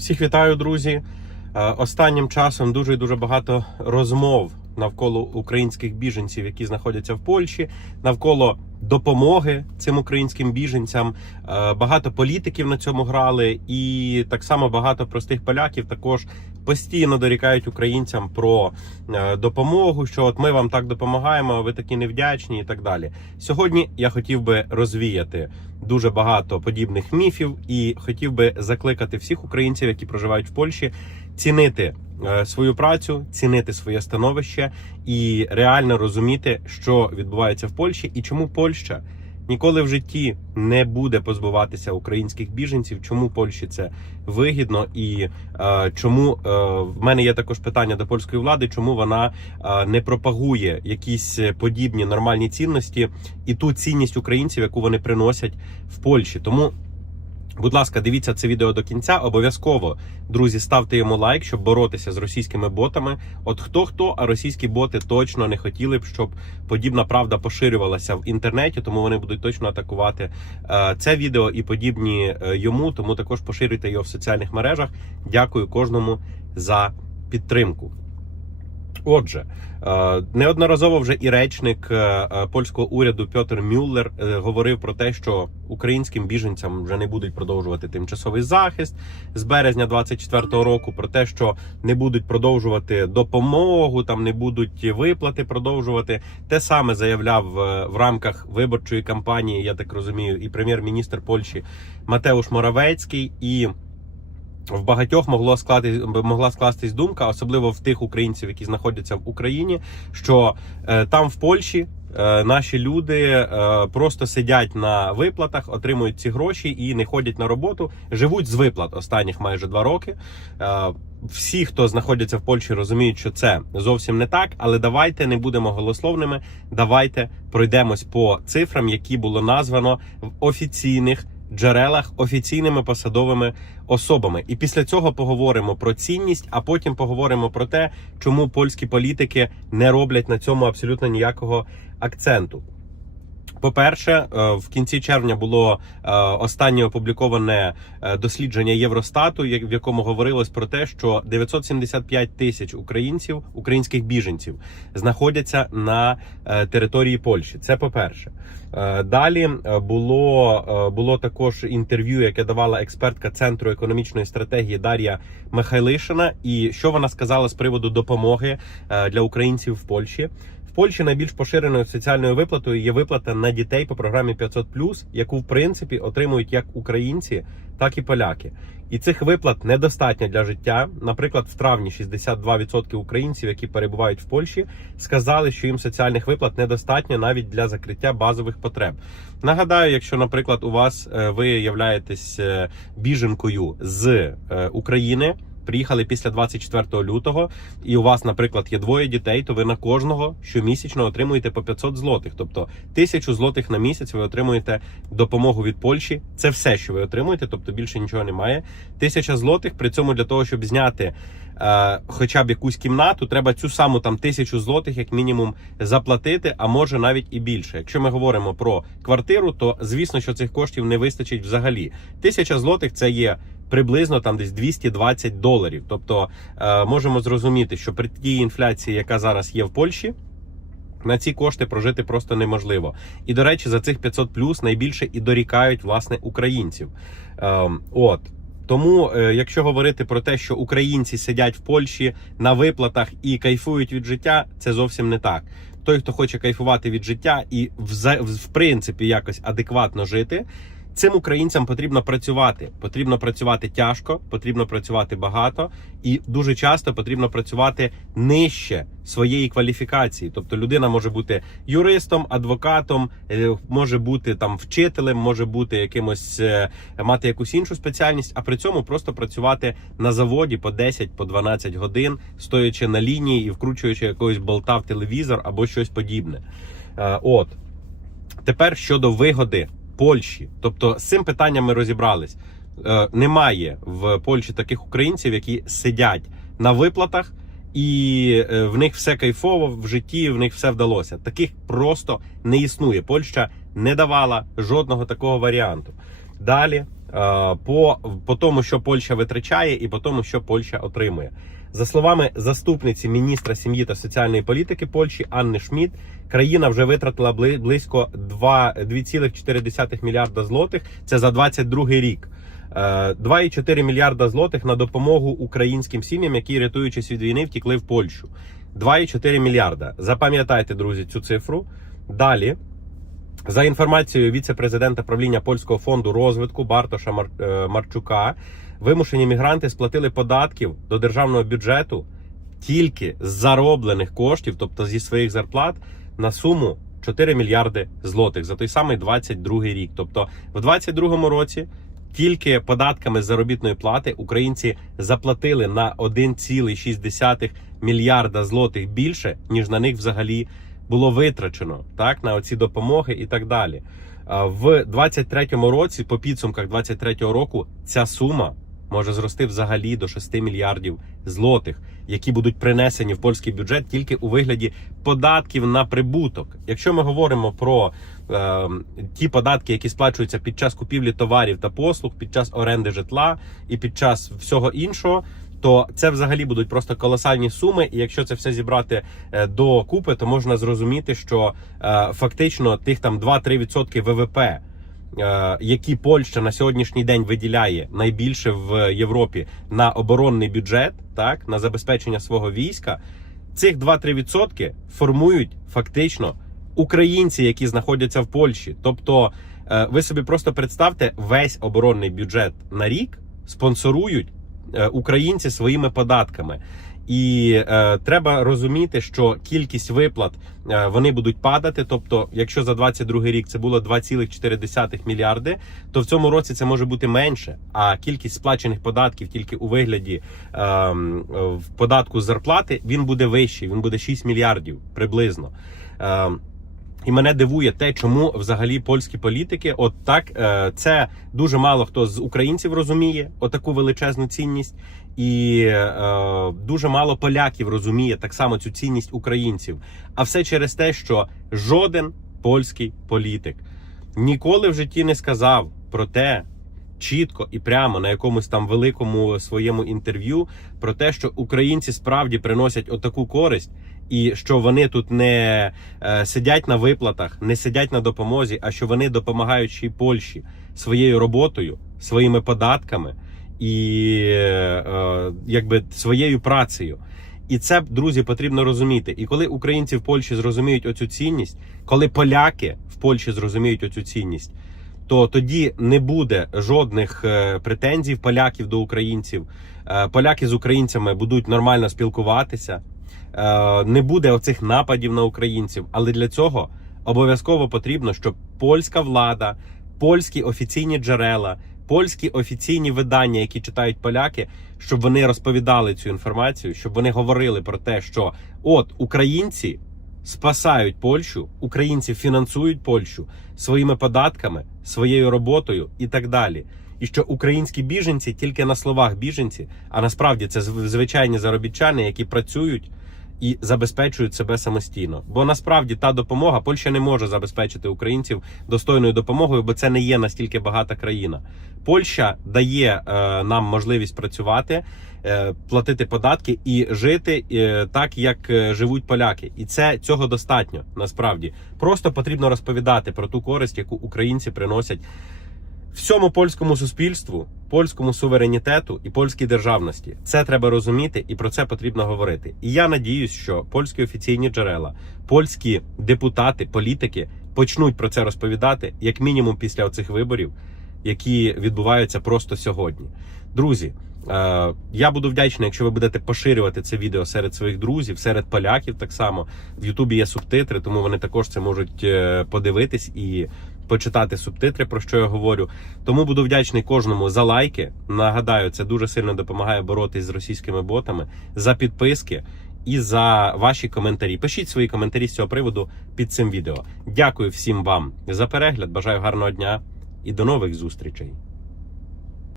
Всіх вітаю, друзі. Е, Останнім часом дуже дуже багато розмов навколо українських біженців, які знаходяться в Польщі, навколо допомоги цим українським біженцям. Е, Багато політиків на цьому грали, і так само багато простих поляків також постійно дорікають українцям про е, допомогу. Що от ми вам так допомагаємо, а ви такі невдячні, і так далі. Сьогодні я хотів би розвіяти дуже багато подібних міфів і хотів би закликати всіх українців, які проживають в Польщі, цінити е, свою працю, цінити своє становище і реально розуміти, що відбувається в Польщі, і чому Польща ніколи в житті не буде позбуватися українських біженців. Чому Польщі це вигідно, і е, чому е, в мене є також питання до польської влади, чому вона е, не пропагує якісь подібні нормальні цінності і ту цінність українців, яку вони приносять в Польщі. Тому. Будь ласка, дивіться це відео до кінця. Обов'язково, друзі, ставте йому лайк, щоб боротися з російськими ботами. От хто хто, а російські боти точно не хотіли б, щоб подібна правда поширювалася в інтернеті, тому вони будуть точно атакувати е, це відео і подібні е, йому. Тому також поширюйте його в соціальних мережах. Дякую кожному за підтримку. Отже, е, неодноразово вже і речник е, е, польського уряду Пьотр Мюллер говорив про те, що українським біженцям вже не будуть продовжувати тимчасовий захист з березня 24-го року. Про те, що не будуть продовжувати допомогу, там не будуть виплати продовжувати. Те саме заявляв в рамках виборчої кампанії, я так розумію, і прем'єр-міністр Польщі Матеуш Моравецький і. В багатьох могло склати могла скластись думка, особливо в тих українців, які знаходяться в Україні, що е, там в Польщі е, наші люди е, просто сидять на виплатах, отримують ці гроші і не ходять на роботу, живуть з виплат останніх майже два роки. Е, всі, хто знаходяться в Польщі, розуміють, що це зовсім не так. Але давайте не будемо голословними. Давайте пройдемось по цифрам, які було названо в офіційних джерелах офіційними посадовими особами. І після цього поговоримо про цінність, а потім поговоримо про те, чому польські політики не роблять на цьому абсолютно ніякого акценту. По-перше, е, в кінці червня було е, останнє опубліковане е, дослідження Євростату, в якому говорилось про те, що 975 тисяч українців, українських біженців, знаходяться на території Польщі. Це по-перше. Е, Далі було, було також інтерв'ю, яке давала експертка центру економічної стратегії Дар'я Михайлишина. І що вона сказала з приводу допомоги для українців в Польщі. В Польщі найбільш поширеною соціальною виплатою є виплата на дітей по програмі 500+, яку в принципі отримують як українці, так і поляки. І цих виплат недостатньо для життя. Наприклад, в травні 62% українців, які перебувають в Польщі, сказали, що їм соціальних виплат недостатньо навіть для закриття базових потреб. Нагадаю, якщо, наприклад, у вас е, ви являєтесь е, біженкою з е, України. Приїхали після 24 лютого, і у вас, наприклад, є двоє дітей, то ви на кожного щомісячно отримуєте по 500 злотих. Тобто тисячу злотих на місяць ви отримуєте допомогу від Польщі. Це все, що ви отримуєте, тобто більше нічого немає. Тисяча злотих. При цьому для того, щоб зняти хоча б якусь кімнату, треба цю саму там тисячу злотих, як мінімум, заплатити, а може навіть і більше. Якщо ми говоримо про квартиру, то звісно, що цих коштів не вистачить взагалі. Тисяча злотих це є приблизно там десь 220 доларів. Тобто е, можемо зрозуміти, що при тій інфляції, яка зараз є в Польщі. На ці кошти прожити просто неможливо. І до речі, за цих 500 плюс найбільше і дорікають власне українців. Ем, от тому, е, якщо говорити про те, що українці сидять в Польщі на виплатах і кайфують від життя, це зовсім не так. Той, хто хоче кайфувати від життя і в принципі якось адекватно жити. Цим українцям потрібно працювати. Потрібно працювати тяжко, потрібно працювати багато, і дуже часто потрібно працювати нижче своєї кваліфікації. Тобто людина може бути юристом, адвокатом, е, може бути там вчителем, може бути якимось е, мати якусь іншу спеціальність, а при цьому просто працювати на заводі по 10 по 12 годин, стоячи на лінії і вкручуючи якогось болта в телевізор або щось подібне. Е, От тепер щодо вигоди Польщі, тобто з цим питанням ми розібрались. Е, Немає в Польщі таких українців, які сидять на виплатах, і е, в них все кайфово в житті, в них все вдалося. Таких просто не існує. Польща не давала жодного такого варіанту. Далі е, по, по тому, що Польща витрачає, і по тому, що Польща отримує. За словами заступниці міністра сім'ї та соціальної політики Польщі Анни Шмідт, країна вже витратила бли- близько 2 2,4 мільярда злотих. Це за 22 рік. Е, 2,4 мільярда злотих на допомогу українським сім'ям, які рятуючись від війни, втікли в Польщу. 2,4 мільярда. Запам'ятайте, друзі, цю цифру. Далі. За інформацією віце-президента правління польського фонду розвитку Бартоша е, Марчука, вимушені мігранти сплатили податків до державного бюджету тільки з зароблених коштів, тобто зі своїх зарплат, на суму 4 мільярди злотих за той самий 22 рік. Тобто, в 22 році тільки податками з заробітної плати українці заплатили на 1,6 мільярда злотих більше, ніж на них взагалі було витрачено так на оці допомоги і так далі. В 23-му році, по підсумках 23-го року, ця сума може зрости взагалі до 6 мільярдів злотих, які будуть принесені в польський бюджет тільки у вигляді податків на прибуток. Якщо ми говоримо про е, ті податки, які сплачуються під час купівлі товарів та послуг, під час оренди житла і під час всього іншого. То це взагалі будуть просто колосальні суми, і якщо це все зібрати е, до купи, то можна зрозуміти, що е, фактично тих там 2-3% ВВП, е, які Польща на сьогоднішній день виділяє найбільше в Європі на оборонний бюджет, так на забезпечення свого війська, цих 2-3% формують фактично українці, які знаходяться в Польщі. Тобто, ви собі просто представте, весь оборонний бюджет на рік спонсорують українці своїми податками. І е, треба розуміти, що кількість виплат е, вони будуть падати. Тобто, якщо за 22 рік це було 2,4 мільярди, то в цьому році це може бути менше. А кількість сплачених податків тільки у вигляді е, е, в податку зарплати він буде вищий. Він буде 6 мільярдів приблизно. Е, і мене дивує те, чому взагалі польські політики, от так е, це дуже мало хто з українців розуміє отаку величезну цінність, і е, дуже мало поляків розуміє так само цю цінність українців. А все через те, що жоден польський політик ніколи в житті не сказав про те. Чітко і прямо на якомусь там великому своєму інтерв'ю про те, що українці справді приносять отаку користь, і що вони тут не е, сидять на виплатах, не сидять на допомозі, а що вони допомагають Польщі своєю роботою, своїми податками і е, якби своєю працею. І це, друзі, потрібно розуміти. І коли українці в Польщі зрозуміють оцю цінність, коли поляки в Польщі зрозуміють оцю цінність, то тоді не буде жодних е, претензій поляків до українців. Поляки з українцями будуть нормально спілкуватися. Е, Не буде оцих нападів на українців. Але для цього обов'язково потрібно, щоб польська влада, польські офіційні джерела, польські офіційні видання, які читають поляки, щоб вони розповідали цю інформацію, щоб вони говорили про те, що от українці спасають Польщу, українці фінансують Польщу своїми податками, своєю роботою і так далі. І що українські біженці тільки на словах біженці, а насправді це звичайні заробітчани, які працюють і забезпечують себе самостійно. Бо насправді та допомога Польща не може забезпечити українців достойною допомогою, бо це не є настільки багата країна. Польща дає е, нам можливість працювати, е, платити податки і жити е, так, як е, живуть поляки, і це цього достатньо. Насправді просто потрібно розповідати про ту користь, яку українці приносять всьому польському суспільству, польському суверенітету і польській державності. Це треба розуміти, і про це потрібно говорити. І я надіюсь, що польські офіційні джерела, польські депутати, політики почнуть про це розповідати, як мінімум після оцих виборів, які відбуваються просто сьогодні. Друзі. е, Я буду вдячний, якщо ви будете поширювати це відео серед своїх друзів, серед поляків. Так само в Ютубі є субтитри, тому вони також це можуть е, подивитись і почитати субтитри, про що я говорю. Тому буду вдячний кожному за лайки. Нагадаю, це дуже сильно допомагає боротись з російськими ботами, за підписки і за ваші коментарі. Пишіть свої коментарі з цього приводу під цим відео. Дякую всім вам за перегляд. Бажаю гарного дня і до нових зустрічей.